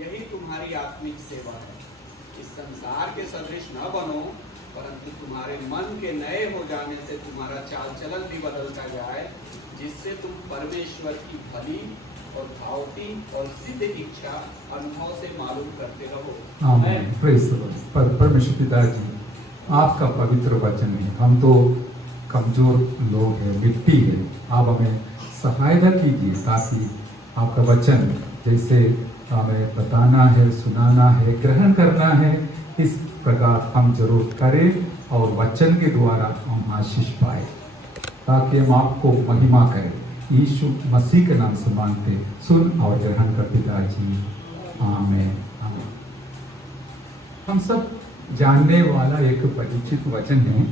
यही तुम्हारी आत्मिक सेवा है। इस संसार के सदृश न बनो, परंतु तुम्हारे मन के नए हो जाने से तुम्हारा चाल चलन भी बदलता जाए, जिससे तुम परमेश्वर की भली और भावती और सिद्ध इच्छा अनुभव से मालूम करते रहो। आमीन। Praise the Lord. परमेश्वर पिताजी, आपका पवित्र वचन है। हम तो कमजोर लोग हैं, मिट्टी है। आप हमें सहायता कीजिए ताकि आपका वचन जैसे हमें बताना है, सुनाना है, ग्रहण करना है, इस प्रकार हम जरूर करें और वचन के द्वारा हम आशीष पाए, ताकि हम आपको महिमा करें। यीशु मसीह के नाम से मांगते, सुन और ग्रहण कर पिताजी, आमीन। आमीन। हम सब जानने वाला एक परिचित वचन है।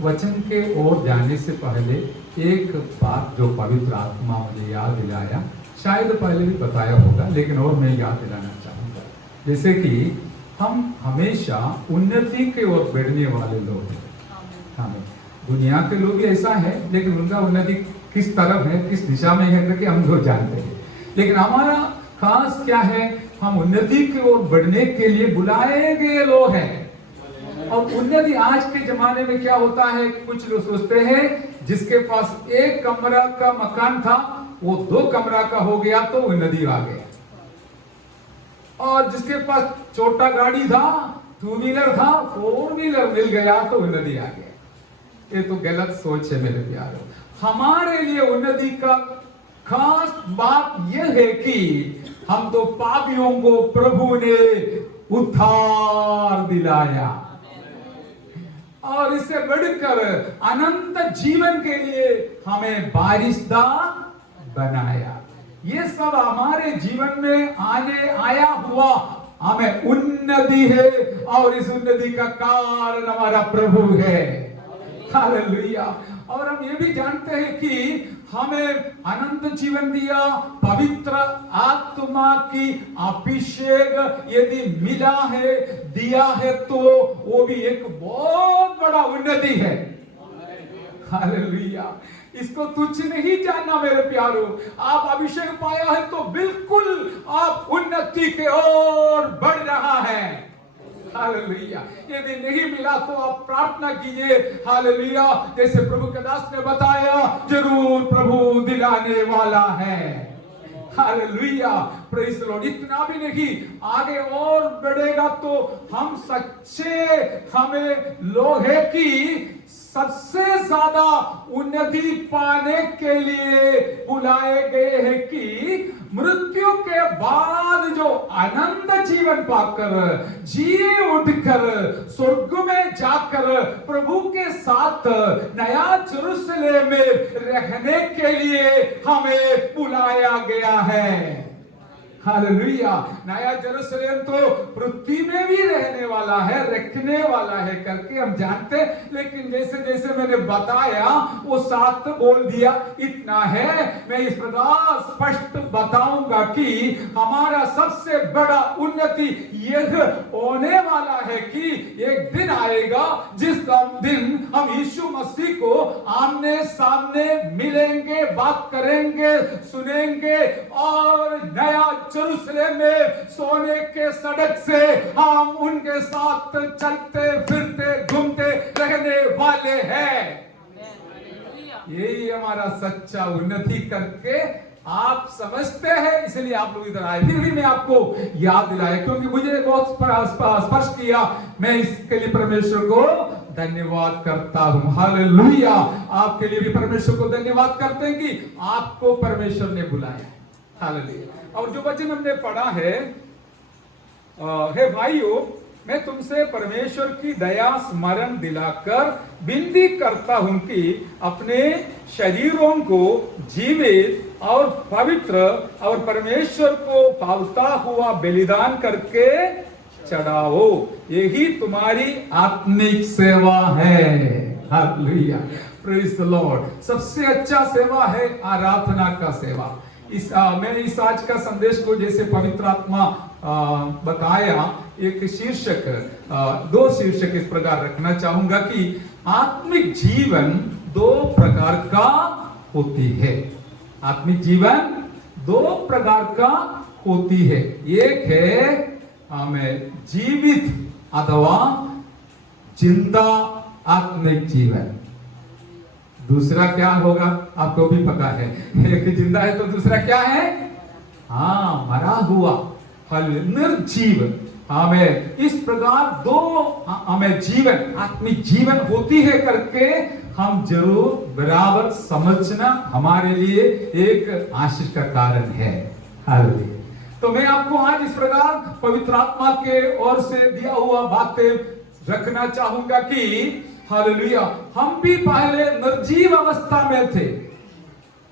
वचन के ओर जाने से पहले एक बात जो पवित्र आत्मा मुझे याद दिलाया, शायद पहले भी बताया होगा, लेकिन और मैं याद दिलाना चाहूँगा। जैसे कि हम हमेशा उन्नति के ओर बढ़ने वाले लोग हैं। हमें दुनिया के लोग भी ऐसा है, लेकिन उनका उन्नति किस तरफ है, किस दिशा में है करके हम लोग जानते हैं। लेकिन हमारा खास क्या है, हम उन्नति की ओर बढ़ने के लिए बुलाए गए लोग हैं। और उन्नति आज के जमाने में क्या होता है, कुछ लोग सोचते हैं जिसके पास एक कमरा का मकान था वो 2 कमरा का हो गया तो उन्नति आ गया, और जिसके पास छोटा गाड़ी था, 2 व्हीलर था, 4 व्हीलर मिल गया तो उन्नति आ गया। ये तो गलत सोच है मेरे प्यारों। हमारे लिए उन्नति का खास बात यह है कि हम तो पापियों को प्रभु ने उद्धार दिलाया, और इससे बढ़कर अनंत जीवन के लिए हमें वारिसदार बनाया। ये सब हमारे जीवन में आया हुआ हमें उन्नति है, और इस उन्नति का कारण हमारा प्रभु है। हालेलुया। और हम ये भी जानते हैं कि हमें अनंत जीवन दिया, पवित्र आत्मा की अभिषेक यदि मिला है, दिया है, तो वो भी एक बहुत बड़ा उन्नति है। हालेलुया। इसको तुच्छ नहीं जानना मेरे प्यारों। आप अभिषेक पाया है तो बिल्कुल आप उन्नति के ओर बढ़ रहा है। हालेलुया। यदि नहीं मिला तो आप प्रार्थना कीजिए। हालेलुया। जैसे प्रभु के दास ने बताया, जरूर प्रभु दिलाने वाला है। हालेलुया। Praise the Lord. इतना भी नहीं, आगे और बढ़ेगा तो हम सच्चे हमें लोग हैं कि सबसे ज्यादा उन्नति पाने के लिए बुलाए गए हैं कि मृत्यु के बाद जो अनंत जीवन पाकर, जिए उठकर, स्वर्ग में जाकर प्रभु के साथ नया यरूशलेम में रहने के लिए हमें बुलाया गया है। हालेलुया। नया यरूशलेम तो पृथ्वी में भी रहने वाला है, रखने वाला है करके हम जानते, लेकिन जैसे जैसे मैंने बताया वो साथ बोल दिया। इतना है, मैं इस प्रकार स्पष्ट बताऊंगा कि हमारा सबसे बड़ा उन्नति यह होने वाला है कि एक दिन आएगा जिस दिन हम यीशु मसीह को आमने सामने मिलेंगे, बात करेंगे, सुनेंगे, और नया यरूशलेम में सोने के सड़क से हम उनके साथ चलते फिरते घूमते रहने वाले हैं। यही हमारा सच्चा उन्नति करके आप समझते हैं, इसलिए आप लोग इधर आए। फिर भी मैं आपको याद दिलाया क्योंकि मुझे बहुत स्पर्श किया। मैं इसके लिए परमेश्वर को धन्यवाद करता हूं। हालेलुया। आपके लिए भी परमेश्वर को धन्यवाद करते हैं कि आपको परमेश्वर ने बुलाया। हालेलुया। और जो वचन हमने पढ़ा है, हे भाइयों, मैं तुमसे परमेश्वर की दया स्मरण दिलाकर विनती करता हूं कि अपने शरीरों को जीवित और पवित्र और परमेश्वर को भावता हुआ बलिदान करके चढ़ाओ, यही तुम्हारी आत्मिक सेवा है। हालेलुया। Praise the Lord. सबसे अच्छा सेवा है आराधना का सेवा। मैंने इस आज का संदेश को जैसे पवित्र आत्मा बताया, एक शीर्षक, 2 शीर्षक इस प्रकार रखना चाहूंगा कि आत्मिक जीवन 2 प्रकार का होती है। आत्मिक जीवन 2 प्रकार का होती है। एक है हमें जीवित अथवा जिंदा आत्मिक जीवन। दूसरा क्या होगा आपको भी पता है। एक जिंदा है तो दूसरा क्या है? हाँ, मरा हुआ, निर्जीव। हमें इस प्रकार दो हमें जीवन, आत्मिक जीवन होती है करके हम जरूर बराबर समझना हमारे लिए एक आशीष का कारण है। हालेलुया। तो मैं आपको आज इस प्रकार पवित्र आत्मा के ओर से दिया हुआ बातें रखना चाहूंगा कि हालेलुया, हम भी पहले निर्जीव अवस्था में थे,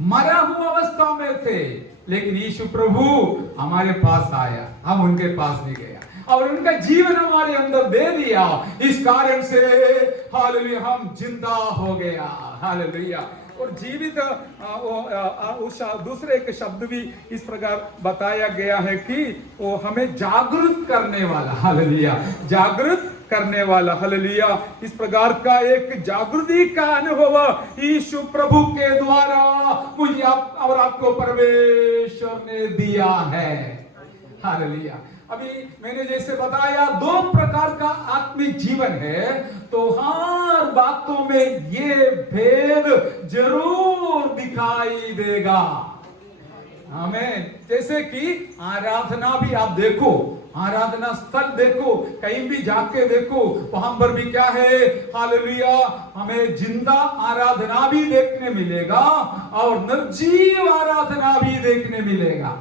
मरा हुआ अवस्था में थे, लेकिन यीशु प्रभु हमारे पास आया, हम उनके पास नहीं गया और उनका जीवन हमारे अंदर दे दिया। इस कारण से हालेलुया हम जिंदा हो गया। हालेलुया। और जीवित उस दूसरे एक शब्द भी इस प्रकार बताया गया है कि वो हमें जागृत करने वाला। हालेलुया, जागृत करने वाला। हालेलुया। इस प्रकार का एक जागृति का अनुभव यीशु प्रभु के द्वारा मुझे और आपको परमेश्वर ने दिया है। हालेलुया। अभी मैंने जैसे बताया दो प्रकार का आत्मिक जीवन है, तो हर बातों में ये भेद जरूर दिखाई देगा हमें। जैसे कि आराधना भी आप देखो, आराधना स्थल देखो, कहीं भी जाके देखो, वहां पर भी क्या है? हालेलुया, हमें जिंदा आराधना भी देखने मिलेगा और निर्जीव आराधना भी देखने मिलेगा।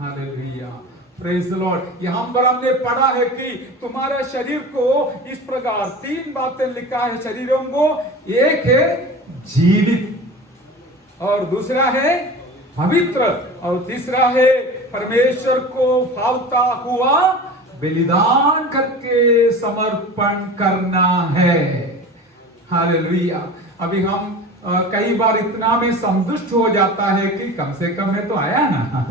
Hallelujah, praise the Lord. यहां पर हमने पढ़ा है कि तुम्हारे शरीर को इस प्रकार तीन बातें लिखा है शरीरों को। एक है जीवित, और दूसरा है पवित्र, और तीसरा है परमेश्वर को भावता हुआ बलिदान करके समर्पण करना है। हालेलुया। अभी हम कई बार इतना में संतुष्ट हो जाता है कि कम से कम मैं तो आया ना,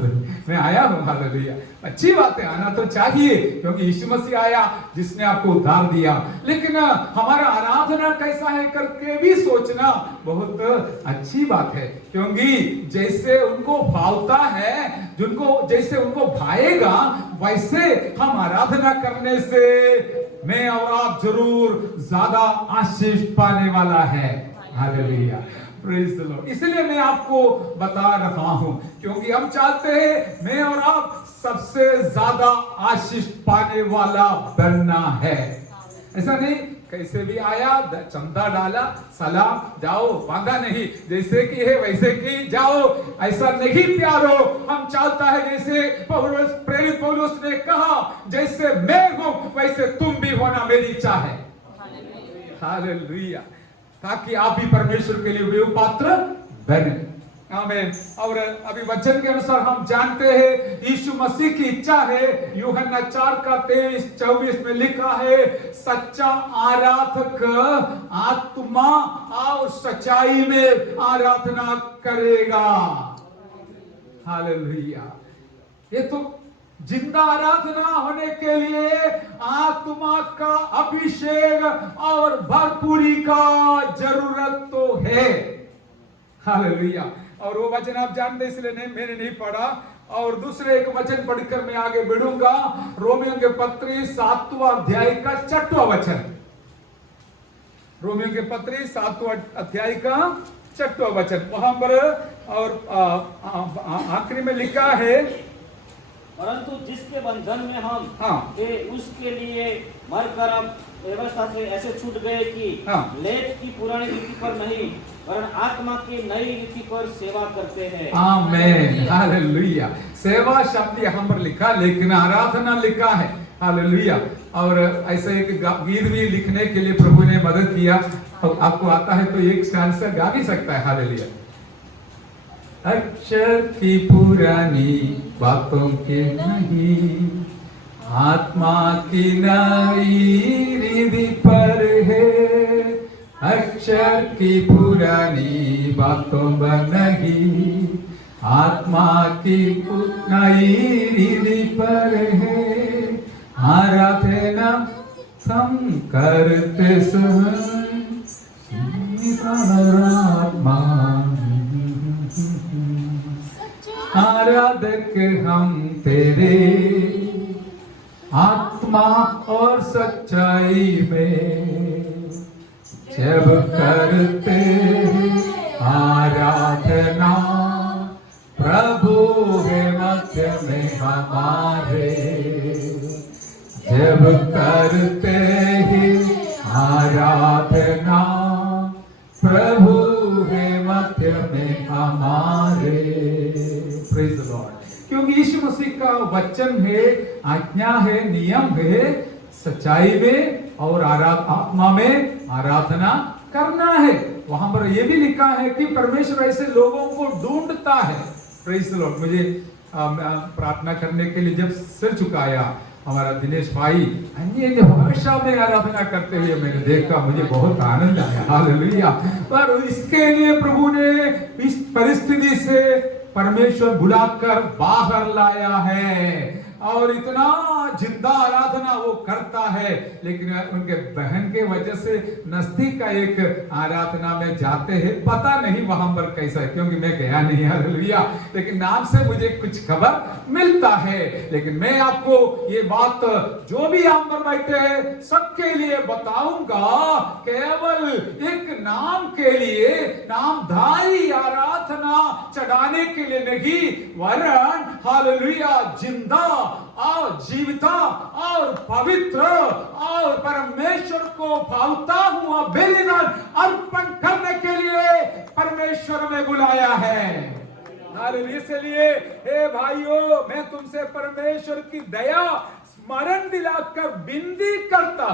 मैं आया हूं। हालेलुया। अच्छी बात है, आना तो चाहिए क्योंकि यीशु मसीह आया जिसने आपको उद्धार दिया। लेकिन हमारा आराधना कैसा है करके भी सोचना बहुत अच्छी बात है, क्योंकि जैसे उनको भावता है, जिनको जैसे उनको भाएगा वैसे हम आराधना करने से मैं और आप जरूर ज्यादा आशीष पाने वाला है। Hallelujah, praise the Lord. इसलिए मैं आपको बता रहा हूं, क्योंकि हम चाहते हैं मैं और आप सबसे ज्यादा आशीष पाने वाला बनना है। ऐसा नहीं कैसे भी आया, चंदा डाला, सलाम, जाओ, मांगा नहीं, जैसे कि है वैसे कि जाओ, ऐसा नहीं प्यारो। हम चाहता है जैसे पौलुस, प्रेरित पौलुस ने कहा, जैसे मैं हूं वैसे तुम भी होना मेरी इच्छा है। हालेलुया, ताकि आप भी परमेश्वर के लिए वे पात्र बने। आमीन। और अभी वचन के अनुसार हम जानते हैं यीशु मसीह की इच्छा है, यूहन्ना 4:23-24 में लिखा है, सच्चा आराधक आत्मा और सच्चाई में आराधना करेगा। हालेलुया। ये तो जिंदा आराधना होने के लिए आत्मा का अभिषेक और भरपूरी का जरूरत तो है। हालेलुया। और वो वचन आप जानते इसलिए मैंने नहीं पढ़ा, और दूसरे एक वचन पढ़कर मैं आगे बढ़ूंगा। रोमियो के पत्री 7वां अध्याय का 6वां वचन। रोमियो के पत्री 7वां अध्याय का 6वां वचन, वहां पर और आखिरी में लिखा है, परंतु जिसके बंधन में हम थे उसके लिए मरकर अब व्यवस्था से ऐसे छूट गए कि लेख की पुरानी रीति पर नहीं वरन आत्मा की नई रीति पर सेवा करते हैं। आमीन। हालेलुया। सेवा शब्द यहाँ पर लिखा, लेकिन आराधना लिखा है। हालेलुया। और ऐसे एक गीत भी लिखने के लिए प्रभु ने मदद किया, तो आपको आता है तो एक स्टांजा गा भी सकता है। हालेलुया। अक्षर की पुरानी बातों के नहीं, आत्मा की नई रीति पर है। अक्षर की पुरानी बातों पर नहीं, आत्मा की नई रीति पर है। आराधना हम करते समय आराधक हम तेरे आत्मा और सच्चाई में जब करते आराधना, प्रभु है मध्य में हमारे। जब करते ही आराधना, प्रभु है मध्य में हमारे। Praise the Lord. क्योंकि यीशु मसीह का वचन है, आज्ञा है, नियम है, सच्चाई में और आत्मा में आराधना करना है। वहां पर यह भी लिखा है कि परमेश्वर ऐसे लोगों को ढूंढता है। Praise the Lord. मुझे प्रार्थना करने के लिए जब सिर झुकाया हमारा दिनेश भाई अन्य भाषा में आराधना करते हुए मैंने देखा, मुझे बहुत आनंद आया। हालेलुया। पर इसके लिए प्रभु ने इस परिस्थिति से परमेश्वर बुलाकर बाहर लाया है और इतना जिंदा आराधना वो करता है। लेकिन उनके बहन के वजह से नजदीक का एक आराधना में जाते हैं, पता नहीं वहां पर कैसा है, क्योंकि मैं गया नहीं। हालेलुया। लेकिन नाम से मुझे कुछ खबर मिलता है। लेकिन मैं आपको ये बात जो भी यहाँ पर बैठे हैं सबके लिए बताऊंगा, केवल एक नाम के लिए, नामधारी आराधना चढ़ाने के लिए नहीं, वरन हालेलुया जिंदा और जीविता और पवित्र और परमेश्वर को भावता हुआ बलिदान अर्पण करने के लिए परमेश्वर ने बुलाया है। इसलिए हे भाइयों, मैं तुमसे परमेश्वर की दया स्मरण दिलाकर विनती करता।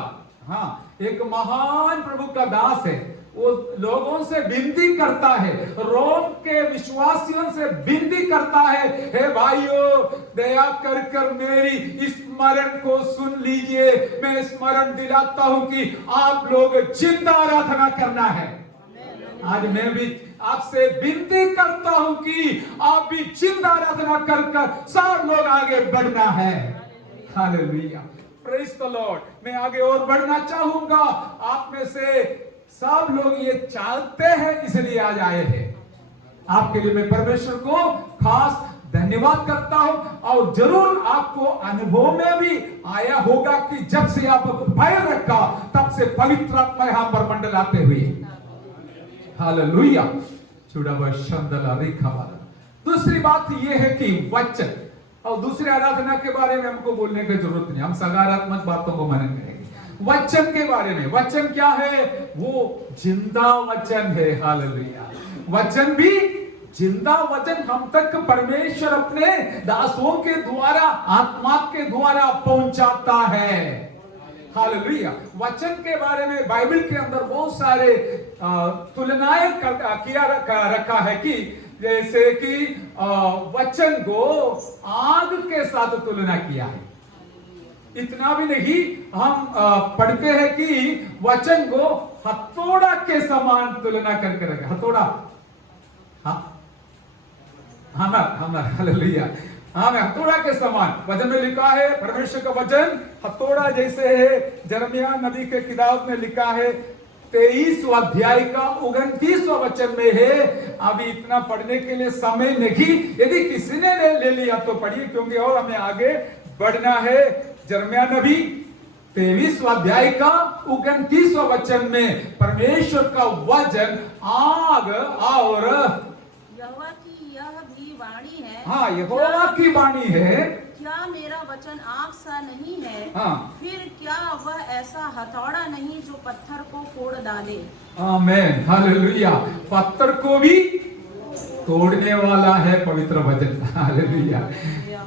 हाँ, एक महान प्रभु का दास है, वो लोगों से विनती करता है, रोम के विश्वासियों से विनती करता है, हे भाइयों दया कर कर मेरी स्मरण को सुन लीजिए। मैं स्मरण दिलाता हूं कि आप लोग जिंदा आराधना करना है। आज मैं भी आपसे विनती करता हूं कि आप भी जिंदा आराधना कर कर सब लोग आगे बढ़ना है। हालेलुया। Praise the Lord. मैं आगे और बढ़ना चाहूंगा। आप में से सब लोग ये चाहते हैं, इसलिए आज आए हैं। आपके लिए मैं परमेश्वर को खास धन्यवाद करता हूं। और जरूर आपको अनुभव में भी आया होगा कि जब से आप पैर रखा तब से पवित्र आत्मा यहां पर मंडलाते हुए। हालेलुया। दूसरी बात यह है कि वचन और दूसरी आराधना के बारे में हमको बोलने की जरूरत नहीं, हम सकारात्मक बातों को मानेंगे। वचन के बारे में, वचन क्या है? वो जिंदा वचन है। हालेलुया। वचन भी जिंदा वचन हम तक परमेश्वर अपने दासों के द्वारा, आत्मा के द्वारा पहुंचाता है। हालेलुया। वचन के बारे में बाइबल के अंदर बहुत सारे तुलनाएं किया रखा है कि जैसे कि वचन को आग के साथ तुलना किया है। इतना भी नहीं, हम पढ़ते हैं कि वचन को हथौड़ा के समान तुलना करके रखा। हथौड़ा, हाँ, हालेलुया। हाँ, हथौड़ा के समान वचन में लिखा है। परमेश्वर का वचन हथौड़ा जैसे है। यिर्मयाह नबी के किताब में लिखा है 23वां अध्याय का 29वां वचन में है। अभी इतना पढ़ने के लिए समय नहीं, यदि किसी ने ले लिया तो पढ़िए, क्योंकि और हमें आगे बढ़ना है। यिर्मयाह नबी 23वां अध्याय का 29वां वचन में परमेश्वर का वचन आग और यहोवा की यह भी वाणी है। हाँ, यहोवा की वाणी है। क्या मेरा वचन आग सा नहीं है? हाँ। फिर क्या वह ऐसा हथौड़ा नहीं जो पत्थर को फोड़ डाले? आमीन। हालेलुया। पत्थर को भी तोड़ने वाला है पवित्र वचन। हालेलुया।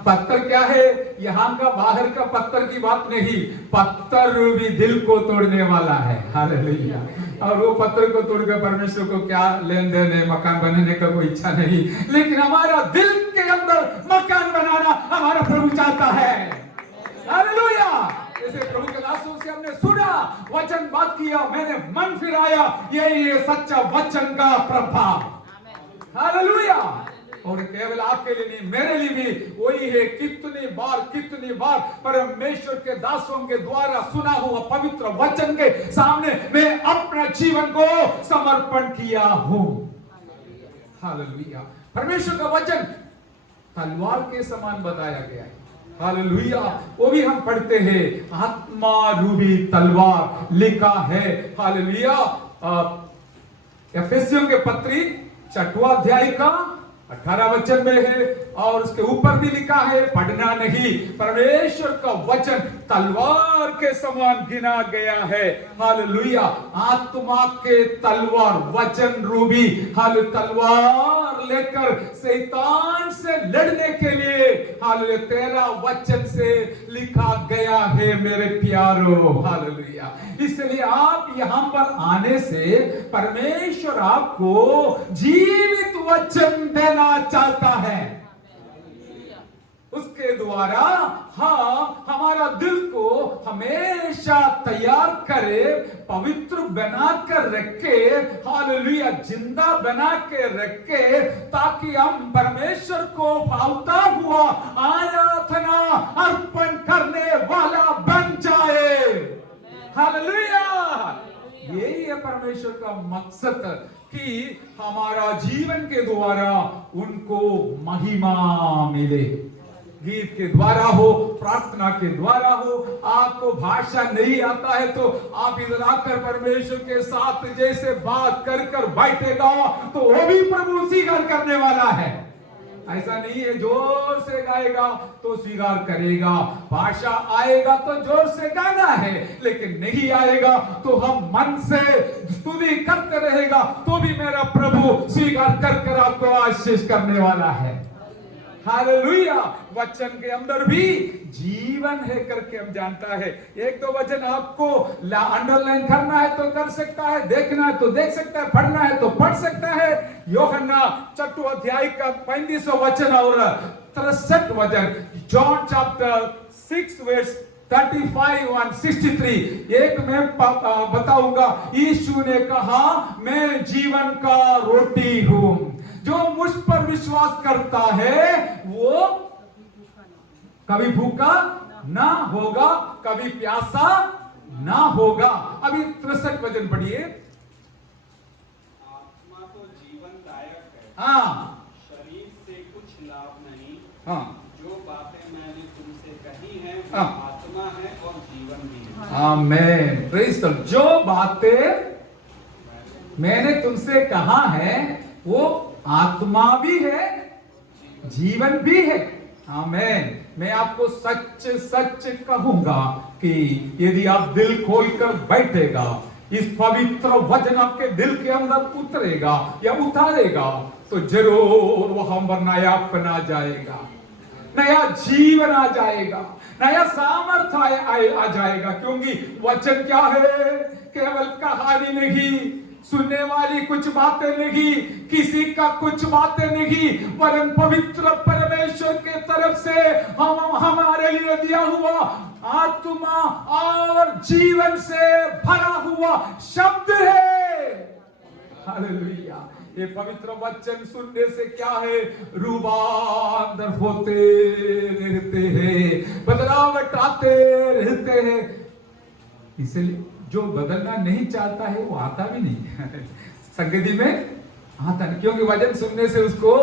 पत्थर क्या है? यहाँ का बाहर का पत्थर की बात नहीं, पत्थर भी दिल को तोड़ने वाला है। हालेलुया। और वो पत्थर को तोड़कर परमेश्वर को क्या लेन देन है? मकान बनाने का कोई इच्छा नहीं, लेकिन हमारा दिल के अंदर मकान बनाना हमारा प्रभु चाहता है। हालेलुया। जैसे प्रभु के दासों से हमने सुना, वचन बात किया, मैंने मन फिराया, यही है सच्चा वचन का प्रभाव। हालेलुया। और केवल आपके लिए नहीं, मेरे लिए भी वही है। कितनी बार परमेश्वर के दासों के द्वारा सुना हुआ पवित्र वचन के सामने मैं अपना जीवन को समर्पण किया हूं। हालेलुया। परमेश्वर का वचन तलवार के समान बताया गया है। हालेलुया। वो भी हम पढ़ते हैं, आत्मा रूबी तलवार लिखा है। हालेलुया। एफेसियों के पत्री 6वां अध्याय का 18 वचन में है, और उसके ऊपर भी लिखा है, पढ़ना नहीं, परमेश्वर का वचन तलवार के समान गिना गया है। हालेलुया। आत्मा के तलवार, वचन रूबी हाल तलवार लेकर शैतान से लड़ने के लिए, हालेलुया, तेरा वचन से लिखा गया है मेरे प्यारो। हालेलुया। इसलिए आप यहां पर आने से परमेश्वर आपको जीवित वचन देना चाहता है। उसके द्वारा हमारा दिल को हमेशा तैयार करे, पवित्र बना कर रखे, हालेलुया, जिंदा बना के रखे, ताकि हम परमेश्वर को पावता हुआ आराधना अर्पण करने वाला बन जाए। हालेलुया। यही है परमेश्वर का मकसद, कि हमारा जीवन के द्वारा उनको महिमा मिले। गीत के द्वारा हो, प्रार्थना के द्वारा हो। आपको भाषा नहीं आता है तो आप इधर आकर परमेश्वर के साथ जैसे बात कर कर बैठेगा तो वो भी प्रभु स्वीकार करने वाला है। ऐसा नहीं है जोर से गाएगा तो स्वीकार करेगा, भाषा आएगा तो जोर से गाना है, लेकिन नहीं आएगा तो हम मन से स्तुति करते रहेगा तो भी मेरा प्रभु स्वीकार कर कर आपको आशीष करने वाला है। हालेलुया। वचन के अंदर भी जीवन है करके हम जानता है। एक दो वचन आपको अंडरलाइन करना है तो कर सकता है, देखना है तो देख सकता है, पढ़ना है तो पढ़ सकता है। यूहन्ना 6वां अध्याय का 35वां वचन और 63 वचन, जॉन चैप्टर 6 वर्स 35 और 63। एक मैं बताऊंगा, यीशु ने कहा, मैं जीवन का रोटी हूं, जो मुझ पर विश्वास करता है वो कभी भूखा ना होगा, कभी प्यासा ना होगा। अभी 63 वचन पढ़िए। आत्मा तो जीवनदायक है, हाँ, शरीर से कुछ लाभ नहीं। हाँ, जो बातें मैंने तुमसे कही हैं वो हाँ, आत्मा है और जीवन भी है। आमेन। Praise the Lord. जो बातें मैंने तुमसे कहा है वो आत्मा भी है, जीवन भी है। आमेन। मैं आपको सच सच कहूंगा कि यदि आप दिल खोलकर बैठेगा, इस पवित्र वचन आपके दिल के अंदर उतरेगा या उतारेगा, तो जरूर वहां पर नयापन आ जाएगा, नया जीवन आ जाएगा, नया सामर्थ्य आ जाएगा। क्योंकि वचन क्या है? केवल कहानी नहीं, सुनने वाली कुछ बातें नहीं, किसी का कुछ बातें नहीं, वरन पवित्र परमेश्वर के तरफ से हमारे लिए दिया हुआ आत्मा और जीवन से भरा हुआ शब्द है। हालेलुया। ये पवित्र वचन सुनने से क्या है? रूपांतर होते रहते हैं, बदलावट आते रहते हैं। इसलिए जो बदलना नहीं चाहता है वो आता भी नहीं संगति में आता नहीं, क्योंकि वचन सुनने से उसको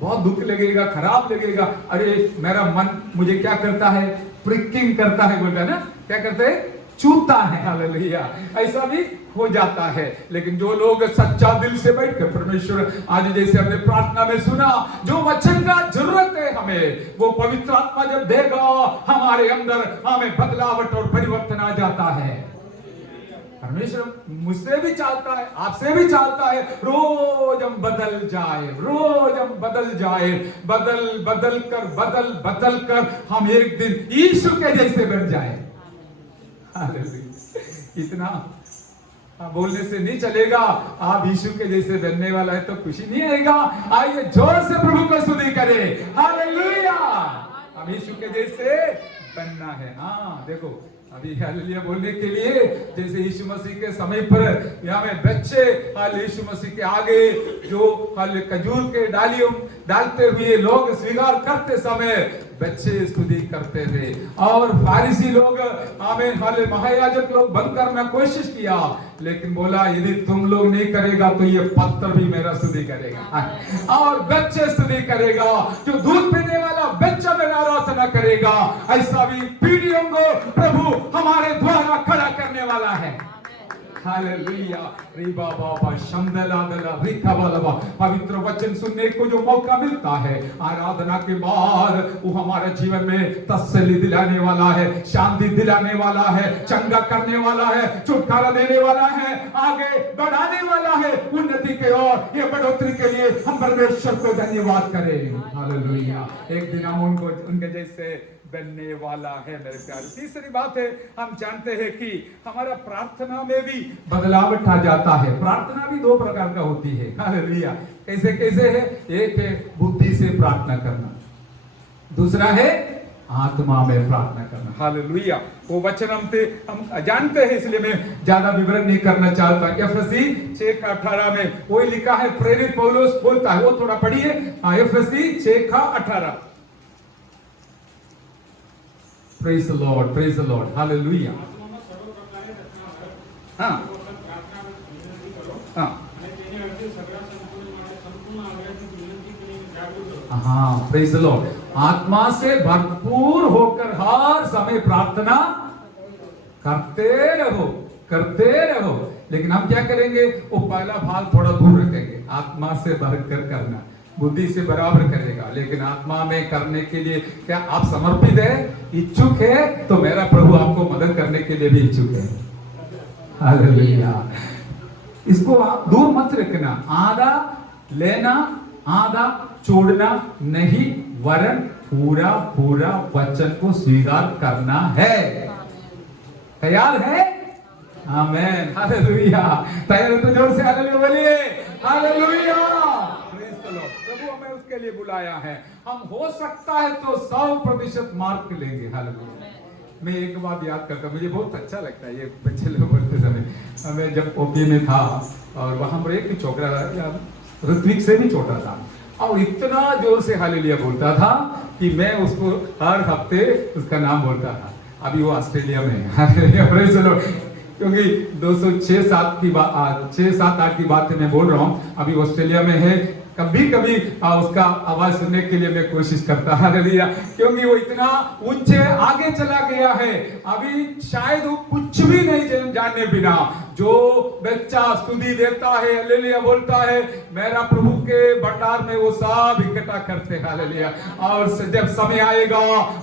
बहुत दुख लगेगा, खराब लगेगा। अरे मेरा मन मुझे क्या करता है? प्रिकिंग करता है, बोलता है ना, क्या करते हैं? चूता है। हालेलुया। ऐसा भी हो जाता है। लेकिन जो लोग सच्चा दिल से बैठकर परमेश्वर, आज जैसे हमने प्रार्थना में सुना, जो वचन का जरूरत है हमें, वो पवित्र आत्मा जब देगा हमारे अंदर, हमें बदलावट और परिवर्तन आ जाता है। परमेश्वर मुझसे भी चाहता है, आपसे भी चाहता है, रोज हम बदल जाए, रोज हम बदल जाए, बदल कर हम एक दिन यीशु के जैसे बन जाए। इतना बोलने से नहीं चलेगा। आप यीशु के जैसे बनने वाला है तो खुशी नहीं आएगा। आइए जोर से प्रभु को स्तुति करें। हालेलुया। हम यीशु के जैसे बनना है। हाँ, देखो अभी हालेलुया बोलने के लिए, जैसे यीशु मसीह के समय पर यहाँ में बच्चे यीशु मसीह के आगे जो खजूर के डालियों डालते हुए लोग स्वीकार करते समय बच्चे स्तुति करते थे। और फारिसी लोग, आमीन, हाले महायाजक लोग बंद करना कोशिश किया, लेकिन बोला यदि तुम लोग नहीं करेगा तो ये पत्थर भी मेरा स्तुति करेगा। और बच्चे स्तुति करेगा, जो दूध पीने वाला बच्चा मेरा आराधना करेगा। ऐसा भी पीढ़ियों को प्रभु हमारे द्वारा खड़ा करने वाला है। हालेलुया। रिबा बाबा शमदलादला रिकाबलवा। पवित्र वचन सुनने को जो मौका मिलता है आराधना के बाद, वो हमारे जीवन में तसल्ली दिलाने वाला है, शांति दिलाने वाला है, चंगा करने वाला है, छुटकारा देने वाला है, आगे बढ़ाने वाला है उन्नति के ओर। ये बढ़ोतरी के लिए हम परमेश्वर को धन्यवाद करें। हालेलुया। एक दिन हम उनको उनके जैसे बनने वाला है मेरे प्यारे। तीसरी बात है, हम जानते हैं कि हमारा प्रार्थना में भी बदलाव आ जाता है। प्रार्थना भी दो प्रकार का होती है। हालेलुया। कैसे कैसे है? एक है बुद्धि से प्रार्थना करना, दूसरा है आत्मा में प्रार्थना करना। हालेलुया। वो वचन हम जानते हैं, इसलिए मैं ज्यादा विवरण नहीं करना चाहता। एफएससी 6:18 में वो लिखा है, प्रेरित पौलुस बोलता है, वो थोड़ा पढ़िए। FSc 6:18। Praise the Lord, praise the Lord, hallelujah. हाँ, हाँ, हाँ, praise the Lord. आत्मा से भरपूर होकर हर समय प्रार्थना करते रहो। लेकिन हम क्या करेंगे? वो पहला भाग थोड़ा दूर रखेंगे। आत्मा से भरकर करना, बुद्धि से बराबर करेगा, लेकिन आत्मा में करने के लिए क्या आप समर्पित है, इच्छुक है? तो मेरा प्रभु आपको मदद करने के लिए भी इच्छुक है। हालेलुया। इसको आप दूर मत रखना। आधा लेना, आधा छोड़ना नहीं, वरन पूरा पूरा वचन को स्वीकार करना है। तैयार है? आमीन। हालेलुया। तैयार है तो जोर से हालेलुया बोलिए। हालेलुया। प्रभु हमें उसके लिए बुलाया है। हम हो सकता है तो 100% मार्क लेंगे। हालेलुया। मैं एक बात याद करता, मुझे बहुत अच्छा लगता है ये बच्चे लोग बोलते समय। मैं जब ओपी में था और वहां पर एक छोकरा ऋत्विक से भी छोटा था, और इतना जोर से हालेलुया बोलता था कि मैं उसको हर हफ्ते उसका नाम बोलता था। अभी वो ऑस्ट्रेलिया में है। Hallelujah, praise the Lord. क्योंकि 206-7 की बात, 6-7-8 की बात मैं बोल रहा हूँ, अभी ऑस्ट्रेलिया में है। कभी कभी उसका आवाज सुनने के लिए मैं कोशिश करता हालेलुया, क्योंकि वो इतना ऊंचे आगे चला गया है। अभी शायद वो कुछ भी नहीं जानने बिना जो बच्चा स्तुति देता है, हालेलुया बोलता है, मेरा प्रभु के भंडार में वो सब इकट्ठा करते हैं। हालेलुया। और जब समय आएगा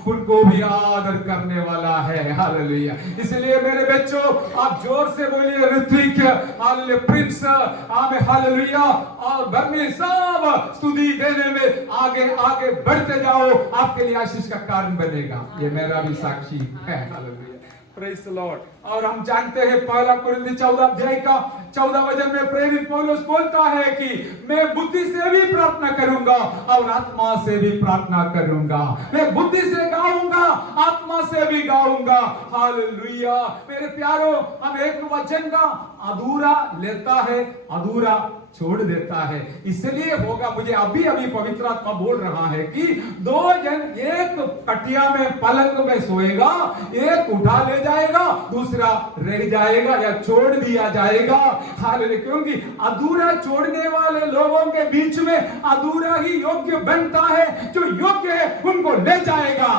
उनको भी आदर करने वाला है। हालेलुया। इसलिए मेरे बच्चों, आप जोर से बोलिए ऋत्विक, हालेलुया, प्रिंस, आमीन, हालेलुया, और बर्मी सब स्तुति देने में आगे आगे बढ़ते जाओ। आपके लिए आशीष का कारण बनेगा। ये मेरा भी साक्षी है। Hallelujah, praise the Lord. और हम जानते हैं 1 कुरिन्थी 14 अध्याय का 14 वचन में प्रेरित पौलुस बोलता है कि मैं बुद्धि से भी प्रार्थना करूंगा और आत्मा से भी प्रार्थना करूंगा। मैं बुद्धि से गाऊंगा, आत्मा से भी गाऊंगा। हालेलुया। मेरे प्यारो, हम एक वचन का अधूरा लेता है, अधूरा छोड़ देता है। इसलिए होगा, मुझे अभी अभी पवित्र आत्मा बोल रहा है कि 2 जन एक कटिया में पलंग में सोएगा, एक उठा ले जाएगा, दूसरा रह जाएगा या छोड़ दिया जाएगा। हालेलुया। क्योंकि अधूरा छोड़ने वाले लोगों के बीच में अधूरा ही योग्य बनता है। जो योग्य है उनको ले जाएगा।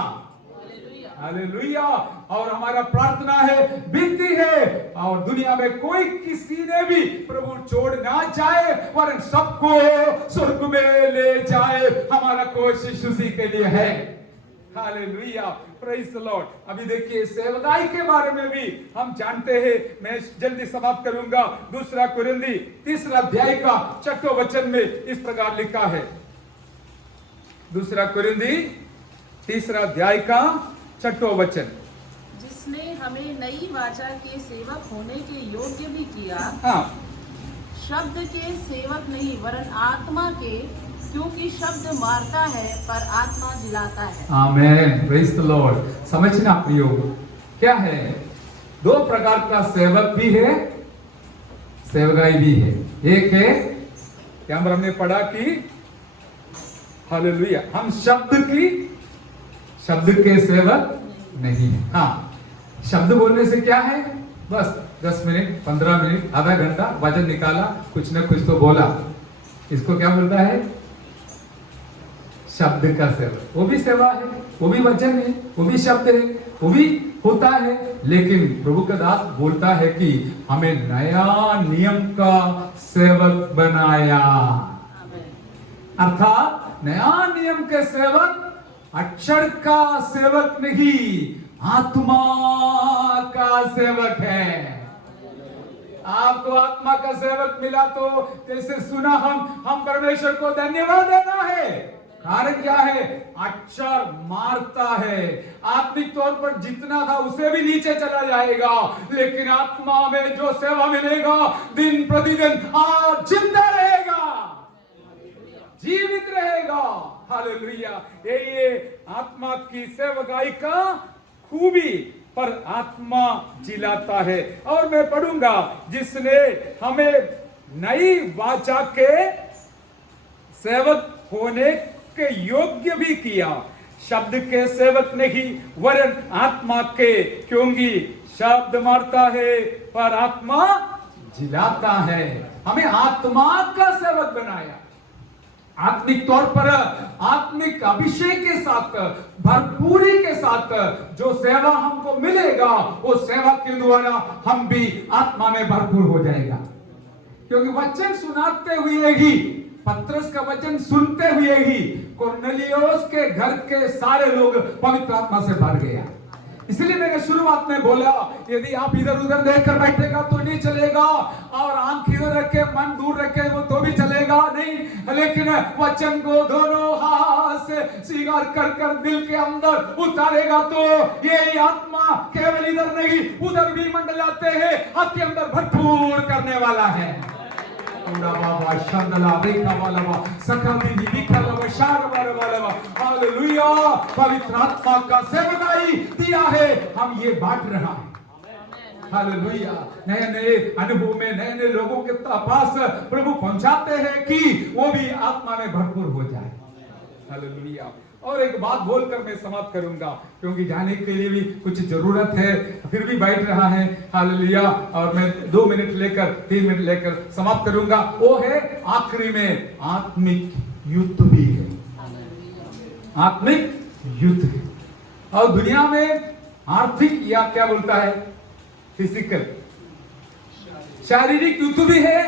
हालेलुया। और हमारा प्रार्थना है, विनती है, और दुनिया में कोई किसी ने भी प्रभु छोड़ ना जाए, वरन सबको स्वर्ग में ले जाए। हमारा कोशिश उसी के लिए है। Hallelujah, praise the Lord. अभी देखिए सेवकाई के बारे में भी हम जानते हैं। मैं जल्दी समाप्त करूंगा। 2 कुरिन्थी 3 अध्याय का 6 वचन में इस प्रकार लिखा है। 2 कुरिन्थी 3 अध्याय का 6 वचन, जिसने हमें नई वाचा के सेवक होने के योग्य भी किया। हाँ, शब्द के सेवक नहीं वरन आत्मा के, क्योंकि शब्द मारता है पर आत्मा जिलाता है। Amen, praise the Lord. समझना प्रियो, क्या है? 2 प्रकार का सेवक भी है, सेवकाई भी है। एक है क्या हमने पढ़ा कि हालेलुया, हम शब्द की शब्द के सेवक नहीं है। हाँ, शब्द बोलने से क्या है, बस 10 मिनट 15 मिनट आधा घंटा वचन निकाला, कुछ न कुछ तो बोला, इसको क्या बोलता है, शब्द का सेवक। वो भी सेवा है, वो भी वचन है, वो भी शब्द है, वो भी होता है। लेकिन प्रभु का दास बोलता है कि हमें नया नियम का सेवक बनाया, अर्थात नया नियम के सेवक अक्षर का सेवक नहीं, आत्मा का सेवक है। आपको आत्मा का सेवक मिला तो जैसे सुना हम परमेश्वर को धन्यवाद देना है। कारण क्या है, अक्षर मारता है, आत्मिक तौर पर जितना था उसे भी नीचे चला जाएगा, लेकिन आत्मा में जो सेवा मिलेगा दिन प्रतिदिन आज जिंदा रहेगा, जीवित रहेगा। हालेलुया। ये आत्मा की सेवकाई का खूबी, पर आत्मा जिलाता है। और मैं पढ़ूंगा, जिसने हमें नई वाचा के सेवक होने के योग्य भी किया, शब्द के सेवक नहीं वरन आत्मा के, क्योंकि शब्द मारता है पर आत्मा जिलाता है। हमें आत्मा का सेवक बनाया, आत्मिक तौर पर आत्मिक अभिषेक के साथ, भरपूरी के साथ जो सेवा हमको मिलेगा, वो सेवा के द्वारा हम भी आत्मा में भरपूर हो जाएगा। क्योंकि वचन सुनाते हुए ही, पत्रस का वचन सुनते हुए ही कुरनेलियुस के घर के सारे लोग पवित्र आत्मा से भर गया। इसलिए मैंने शुरुआत में बोला, यदि आप इधर उधर देखकर बैठेगा तो नहीं चलेगा, और आंख इधर रखे मन दूर रखे वो तो भी चलेगा नहीं, लेकिन वचन को दोनों हाथ से स्वीकार कर कर दिल के अंदर उतारेगा तो ये आत्मा केवल इधर नहीं उधर भी मंडलाते हैं, आपके अंदर भरपूर करने वाला है। हालेलुया। पवित्र आत्मा का सेवकाई दिया है, हम ये बांट रहा है। हालेलुया। नए नए अनुभव में नए नए लोगों के पास प्रभु पहुंचाते हैं कि वो भी आत्मा में भरपूर हो जाए। हालेलुया। और एक बात बोलकर मैं समाप्त करूंगा, क्योंकि जाने के लिए भी कुछ जरूरत है, फिर भी बैठ रहा है। हालेलुया। और मैं 2 मिनट लेकर 3 मिनट लेकर समाप्त करूंगा। वो है आखिरी में आत्मिक युद्ध भी है, आत्मिक युद्ध है। और दुनिया में आर्थिक या क्या बोलता है, फिजिकल, शारीरिक युद्ध भी है,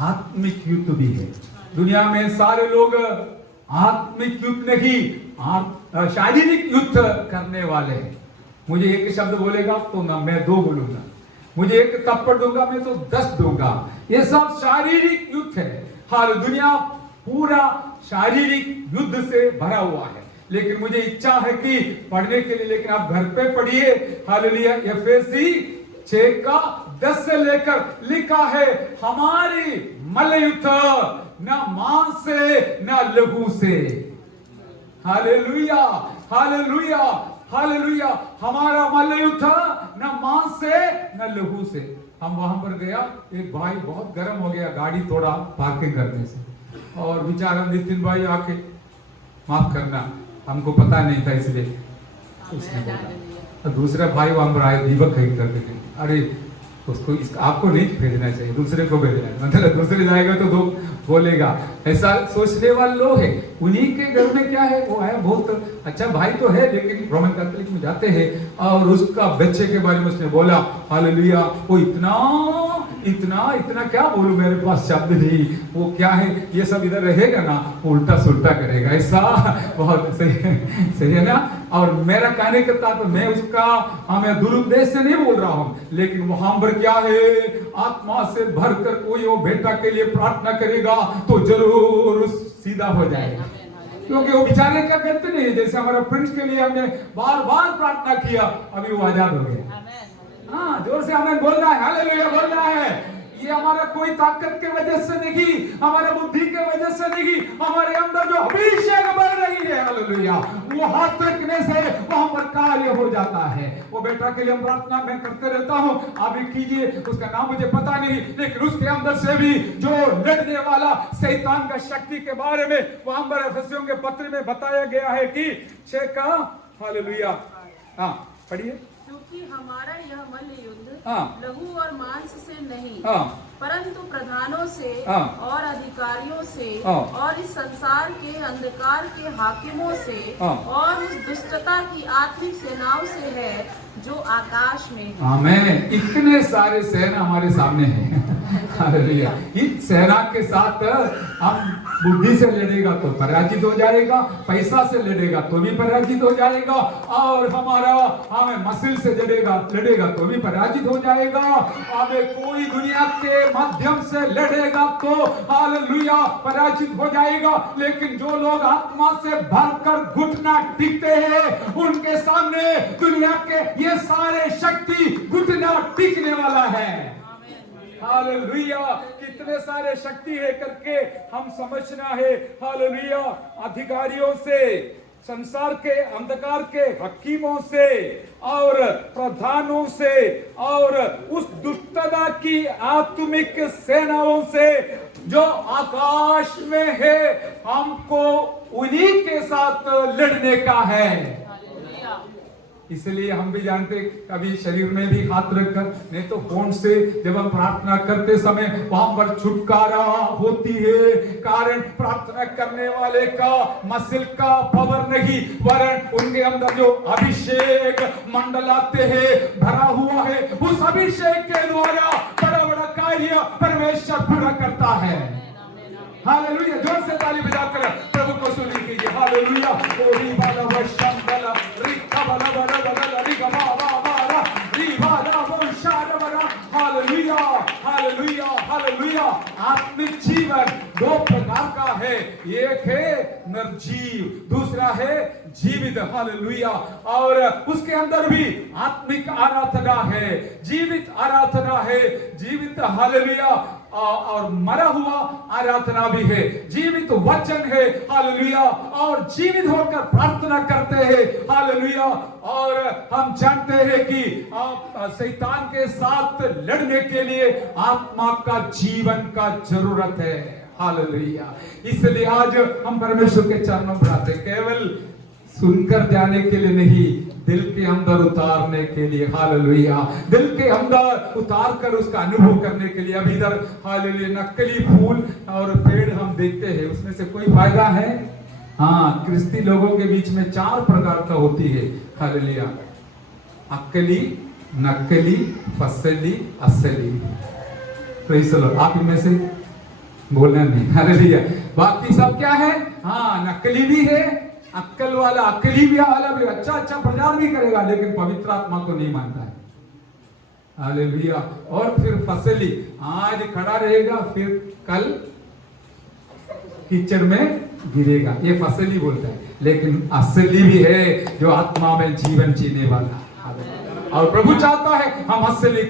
आत्मिक युद्ध भी है। दुनिया में सारे लोग आत्मिक युद्ध नहीं शारीरिक युद्ध करने वाले हैं। मुझे एक शब्द बोलेगा तो ना मैं 2 बोलूंगा, मुझे एक थप्पड़ दूंगा मैं तो 10 दूंगा। ये सब शारीरिक युद्ध है। हर दुनिया पूरा शारीरिक युद्ध से भरा हुआ है। लेकिन मुझे इच्छा है कि पढ़ने के लिए, लेकिन आप घर पे पढ़िए। हालेलुया। एफएसी 6:10 से लेकर लिखा है, हमारी मल्लयुद्ध न मांस से न लहू से। Hallelujah, hallelujah, hallelujah. हमारा मल्लयुद्ध न मांस से न लहू से। हम वहां पर गया, एक भाई बहुत गर्म हो गया गाड़ी थोड़ा पार्किंग करने से, और बेचारा नितिन भाई आके माफ करना हमको पता नहीं था इसलिए उसने बोला। दूसरा भाई वहां पर आए, दीपक खरीद करके थे, अरे उसको आपको नहीं भेजना चाहिए, दूसरे को भेजना है, मतलब दूसरे जाएगा तो 2 बोलेगा। ऐसा सोचने वाले लोग हैं। उन्हीं के घर में क्या है, वो है बहुत अच्छा भाई तो है, लेकिन रोमन कैथोलिक में जाते हैं, और उसका बच्चे के बारे में उसने बोला, हालेलुया, वो इतना इतना इतना क्या बोलूं, मेरे पास शब्द नहीं, वो क्या है, ये सब इधर रहेगा ना उल्टा सुल्टा करेगा, ऐसा बहुत सही है ना। और मेरा कहने का तात्पर्य, मैं उसका मैं दुरुद्देश्य से नहीं बोल रहा हूं, लेकिन वहां पर क्या है, आत्मा से भरकर कोई वो बेटा के लिए प्रार्थना करेगा तो जरूर सीधा हो जाएगा, क्योंकि वो बेचारे का करते नहीं। जैसे हमारा प्रिंस के लिए हमने बार बार प्रार्थना किया, अभी वो आजाद हो गया। हाँ, जोर से हमें बोलना है, हालेलुया बोलना है। ये हमारा कोई ताकत के वजह से नहीं, हमारे बुद्धि के वजह से नहीं, हमारे अंदर जो अभिषेक बढ़ रही है, हालेलुया, वो हाथ रखने से वहां पर कार्य हो जाता है। वो बेटा के लिए प्रार्थना मैं करते रहता हूँ, आप भी कीजिए, उसका नाम मुझे पता नहीं, लेकिन उसके अंदर से भी जो लड़ने वाला शैतान का शक्ति के बारे में वहां पर एफेसियों के पत्र में बताया गया है कि 6 का हालेलुया। हाँ पढ़िए। क्योंकि हमारा यह मल्ल युद्ध हाँ। लहू और मांस से नहीं, हाँ। परंतु प्रधानों से हाँ। और अधिकारियों से हाँ। और इस संसार के अंधकार के हाकिमों से हाँ। और उस दुष्टता की आत्मिक सेनाओं से है जो आकाश में है। आमेन। इतने सारे सेना हमारे सामने हैं। हालेलुया। इन सेना के साथ हम बुद्धि से लड़ेगा तो पराजित हो जाएगा, पैसा से लड़ेगा तो भी पराजित हो जाएगा, और हमें मसल से लड़ेगा तो भी पराजित हो जाएगा। हमें कोई दुनिया के माध्यम से लड़ेगा तो हालेलुया पराजित हो जाएगा। लेकिन जो लोग आत्मा से भरकर घुटना टिकते हैं, उनके सामने दुनिया के ये सारे शक्ति घुटना टिकने वाला है। हालेलुया। कितने सारे शक्ति है करके हम समझना है। हालेलुया। अधिकारियों से, संसार के अंधकार के हकीमों से और प्रधानों से और उस दुष्टता की आत्मिक सेनाओं से जो आकाश में है, हमको उन्हीं के साथ लड़ने का है। इसलिए हम भी जानते, कभी शरीर में भी हाथ रखकर, नहीं तो फोन से जब हम प्रार्थना करते समय वहां पर छुटकारा होती है। कारण प्रार्थना करने वाले का मसल का पावर नहीं, वरन उनके अंदर जो अभिषेक मंडलाते हैं भरा हुआ है, उस अभिषेक के द्वारा बड़ा बड़ा कार्य परमेश्वर पूरा करता है। हालेलुया। जोर से ताली बजाकर प्रभु को स्तुति कीजिए। हालेलुया। ओरी बाला वशंदला रिका बाला बाला बाला रिका बाला बाला रिबाला वशाला बाला। हालेलुया। हालेलुया। हालेलुया। आत्मिक जीवन दो प्रकार का है, एक है निर्जीव, दूसरा है जीवित। हालेलुया। और उसके अंदर भी आत्मिक आराधना है, जीवित आराधना है, जीवित हालेलुया और मरा हुआ आराधना भी है, जीवित वचन है। हालेलुया। और जीवित होकर प्रार्थना करते हैं। हालेलुया। और हम जानते हैं कि शैतान के साथ लड़ने के लिए आत्मा का जीवन का जरूरत है। हालेलुया। इसलिए आज हम परमेश्वर के चरणों में आते, केवल सुनकर जाने के लिए नहीं, दिल के अंदर उतारने के लिए। हालेलुया। दिल के अंदर उतार कर उसका अनुभव करने के लिए। अभी इधर हालेलुया नकली फूल और पेड़ हम देखते हैं, उसमें से कोई फायदा है? हाँ, क्रिस्ती लोगों के बीच में 4 प्रकार का होती है। हालेलुया। अक्कली, नकली, फसली, असली। Praise the Lord. आप इनमें से बोलना नहीं। हालेलुया। बाकी सब क्या है? हाँ, नकली भी है, अक्कल वाला, अक्कली भी वाला भी अच्छा अच्छा प्रचार भी करेगा, लेकिन पवित्र आत्मा को नहीं मानता है। हालेलुया। और फिर फसली, आज खड़ा रहेगा, फिर कल कीचड़ में गिरेगा, ये फसली बोलता है। लेकिन असली भी है जो आत्मा में जीवन जीने वाला। और प्रभु चाहता है हम असली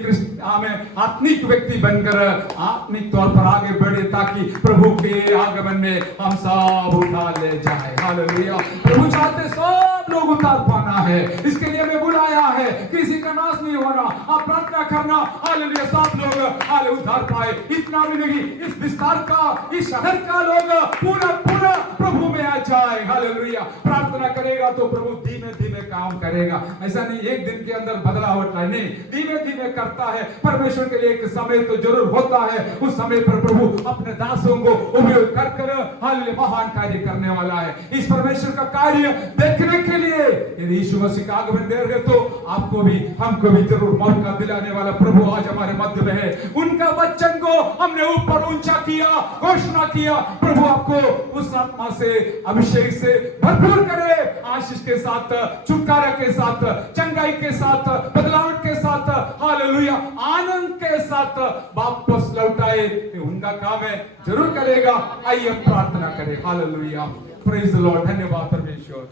हमें आत्मिक व्यक्ति बनकर आत्मिक तौर पर आगे बढ़े, ताकि प्रभु के आगमन में हम सब उठा ले जाए। हालेलुया। प्रभु चाहते सब लोग उतार पाना है, इसके लिए हमें बुलाया है, किसी का नाश नहीं होना। आप प्रार्थना करना, हालेलुया, सब लोग हाले उतार पाए। इतना भी नहीं, इस विस्तार का, इस शहर का लोग पूरा पूरा प्रभु में आ जाए। हालेलुया। प्रार्थना करेगा तो प्रभु धीमे धीमे काम करेगा। ऐसा नहीं एक दिन के अंदर बदलाव नहीं, धीमे धीमे करता है। परमेश्वर के एक समय तो जरूर होता है, उस समय पर प्रभु अपने दासों को उपयोग कर कर हालेलुया महान कार्य करने वाला है। इस परमेश्वर का कार्य देखने के लिए यदि यीशु मसीह का आगमन देर है तो आपको भी हमको भी जरूर मौका दिलाने वाला प्रभु आज हमारे मध्य में है। उनका वचन को हमने ऊपर ऊंचा किया, घोषणा किया। प्रभु आपको उस आत्मा से, अभिषेक से भरपूर करे, आशीष के साथ, छुटकारा के साथ, चंगाई के साथ, बदलावट के साथ, हालेलुया आनंद के साथ वापस लौटाए। उनका काम है, जरूर करेगा। आइए प्रार्थना करें। हालेलुया। Praise the Lord. धन्यवाद परमेश्वर।